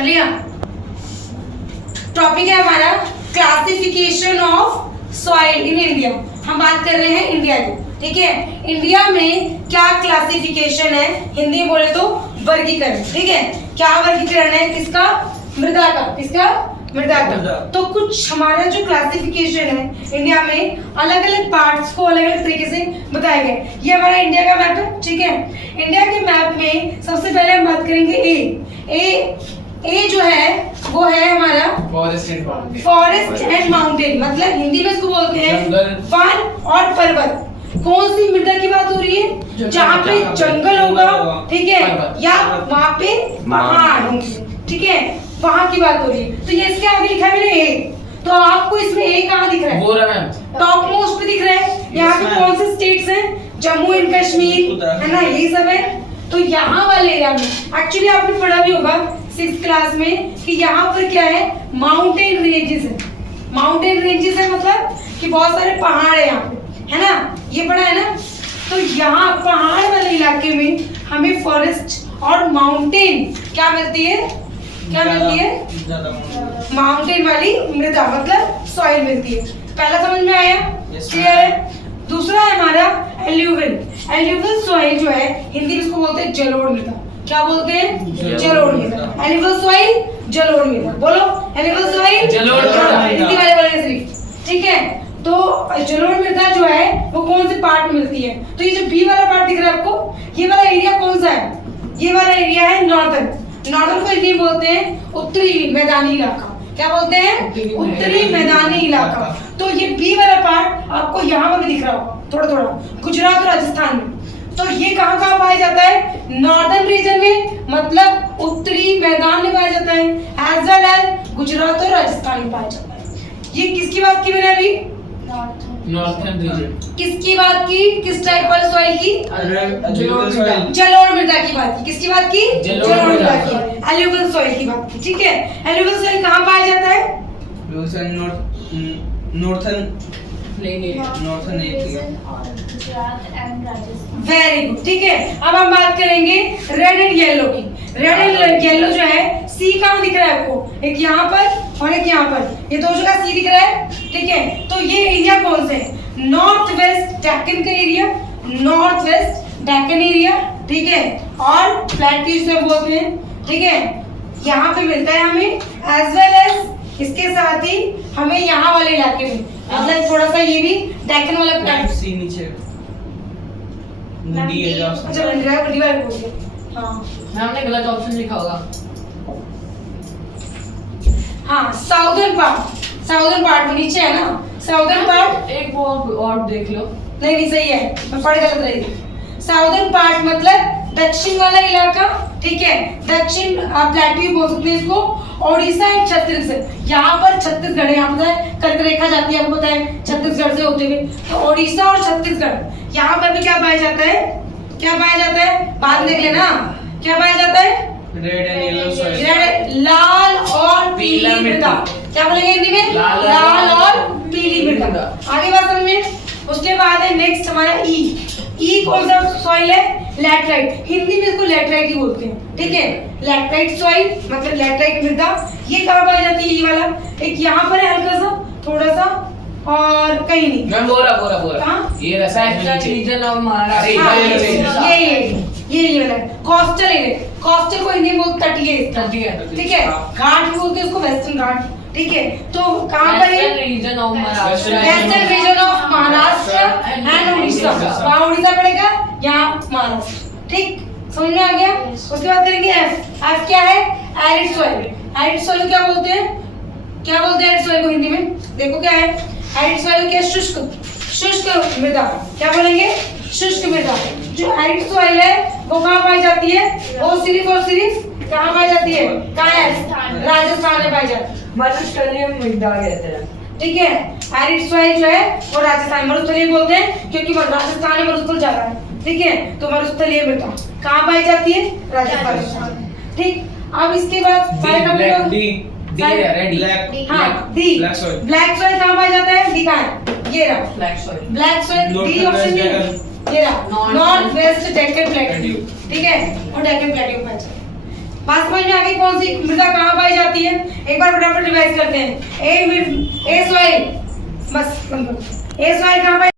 Clear. Topic है हमारा classification of soil in India. हम बात कर रहे हैं इंडिया की, ठीक है। इंडिया में क्या क्लासिफिकेशन है, हिंदी में बोले तो वर्गीकरण, ठीक है। क्या वर्गीकरण है, किसका? मृदा का। किसका? मृदा का। तो कुछ हमारा जो क्लासिफिकेशन है इंडिया में, अलग अलग पार्ट्स को अलग अलग तरीके से बताया गया है। ये हमारा इंडिया का मैप है, ठीक है। इंडिया के मैप में सबसे पहले हम बात करेंगे ए जो है वो है हमारा फॉरेस्ट एंड माउंटेन, मतलब हिंदी में इसको बोलते हैं वन और पर्वत। कौन सी मृदा की बात हो रही है? जहाँ पे जंगल होगा, ठीक है, या वहाँ पे पहाड़ होंगे, ठीक है, वहाँ की बात हो रही है। तो ये इसके आगे लिखा है मैंने ए, तो आपको इसमें ए कहाँ दिख रहा है? टॉप मोस्ट पे दिख रहा है। यहाँ पे कौन से स्टेट्स हैं? जम्मू एंड कश्मीर, है ना, यही सब है। तो यहाँ वाले एरिया में एक्चुअली आपने पढ़ा भी होगा 6th क्लास में कि यहाँ पर क्या है, माउंटेन रेंजेस है। माउंटेन रेंजेस है मतलब कि बहुत सारे पहाड़ है यहाँ पे, है ना, ये पढ़ा है ना। तो यहाँ पहाड़ वाले इलाके में हमें फॉरेस्ट और माउंटेन क्या मिलती है? क्या मिलती है? माउंटेन वाली मृदा, मतलब सॉइल मिलती है। पहला समझ में आया? क्लियर है। दूसरा है हमारा एल्यूवियल। एल्यूवियल सॉइल जो है हिंदी में इसको बोलते हैं जलोढ़ मृदा। क्या बोलते हैं? जलोढ़ मृदा। एल्यूवियल सॉइल, जलोढ़ मृदा। बोलो, एल्यूवियल सॉइल, जलोढ़ मृदा। हिंदी वाले बोलेंगे सिर्फ, ठीक है। तो जलोढ़ मृदा जो है वो कौन से पार्ट में मिलती है? तो ये जो बी वाला पार्ट दिख रहा है आपको, ये वाला एरिया कौन सा है? ये वाला एरिया है नॉर्दर्न। नॉर्दर्न को हिंदी में बोलते हैं उत्तरी मैदानी इलाका। क्या बोलते हैं? उत्तरी मैदानी इलाका। तो ये बी वाला पार्ट आपको यहाँ पर भी दिख रहा होगा थोड़ा थोड़ा, गुजरात और राजस्थान में। तो ये कहाँ कहाँ पाया जाता है? नॉर्दर्न रीजन में, मतलब उत्तरी मैदान में पाया जाता है, एज वेल एज गुजरात और राजस्थान में पाया जाता है। ये किसकी बात की मैंने अभी? Northern region. किसकी बात की? किस टाइप वाली सॉइल की? जलोढ़ मृदा की बात की। किसकी बात की? जलोढ़ मृदा की, एल्यूवियल सॉइल की बात की, ठीक है। एल्यूवियल सॉइल कहाँ पाया जाता है? नॉर्थर्न वेरी गुड, ठीक है। अब हम बात करेंगे रेड एंड येलो की। रेड एंड येलो जो है, सी कहाँ दिख रहा है आपको? एक यहाँ पर और एक यहाँ पर, ये दो जगह सी दिख रहा है, ठीक है। तो ये एरिया कौन से है? नॉर्थ वेस्ट डेक्कन का area, north west Deccan area, ठीक है, और प्लेट्यूज से बोलते हैं, ठीक है। यहाँ पे मिलता है हमें, एज वेल एज इसके साथ ही हमें यहाँ वाले इलाके में, मतलब थोड़ा सा ये भी डेक्कन वाला प्लेट सी नीचे डी है, अच्छा डिवाइड हो गया। हाँ, हमने गलत ऑप्शन लिखा होगा। हाँ, साउदर्न पार्ट में नीचे है ना, साउदर्न पार्ट। एक वो और देख लो। नहीं सही है, मैं पढ़ गलत रही थी। साउदर्न पार्ट मतलब दक्षिण वाला इलाका, ठीक है। दक्षिण प्लेट्यू बोल सकते हैं इसको। ओडिशा एंड छत्तीसगढ़, यहाँ पर छत्तीसगढ़ है, यहाँ पर कर्क रेखा जाती है, आपको पता है, छत्तीसगढ़ से होते हुए। तो ओडिशा और छत्तीसगढ़, यहाँ पर भी क्या पाया जाता है? क्या पाया जाता है? बाद में देख लेना। क्या पाया जाता है? Red and yellow soil. Red, लाल और पीली मृदा। क्या बोलेंगे हिंदी में? लाल और पीली मृदा। आगे बात समझ में। उसके बाद है नेक्स्ट हमारा ई कौन सा सॉइल है? लैटराइट। हिंदी में इसको लैटराइट ही बोलते हैं, ठीक है। लैटराइट सॉइल मतलब लैटराइट मृदा। ये कहाँ पाई जाती है? ये वाला एक यहाँ पर है हल्का सा, थोड़ा सा, और कहीं नहीं। मैं बोरा ये रीजन ऑफ महाराष्ट्र। ये वाला कोस्टल एरिया। कोस्टल को हिंदी में बोलते तटीय, ठीक है। घाट बोलते हैं उसको, वेस्टर्न घाट, ठीक है। तो कहाँ पर है? Western region of Maharashtra and Orissa. वहाँ उड़ीसा पड़ेगा, यहाँ महाराष्ट्र, ठीक। समझ में आ गया। उसके बाद करेंगे एफ क्या है? Arid soil. एरिड सॉइल क्या बोलते हैं? क्या बोलते हैं एरिड सॉइल को हिंदी में? देखो क्या है एरिड सॉइल? क्या? शुष्क मृदा। क्या बोलेंगे? शुष्क मृदा। जो एरिड सॉइल है वो कहाँ पाई जाती है? वो सिर्फ और सिर्फ कहाँ पाई जाती है? राजस्थान में पाई जाती है। मरुस्थलीय मृदा कहते हैं, ठीक है। एरिड सॉइल जो है वो राजस्थान मरुस्थलीय बोलते हैं, क्योंकि राजस्थान में मरुस्थल जा रहा है, ठीक है। तो मरुस्थलीय मृदा कहाँ पाई जाती है? राजस्थान, ठीक। अब इसके बाद ब्लैक सॉइल कहाँ पाया जाता है? दिखा है, ये रहा ब्लैक सॉइल। डी ऑप्शन ये रहा, नॉर्थ वेस्ट डेक्कन प्लेट्यू, ठीक है, और डेक्कन प्लेट्यू पाया जाता है। बात समझ में आ गई? की कौन सी मृदा कहाँ पाई जाती है? एक बार फटाफट रिवाइज करते हैं। ए सॉइल, बस ए सॉइल कहाँ पाई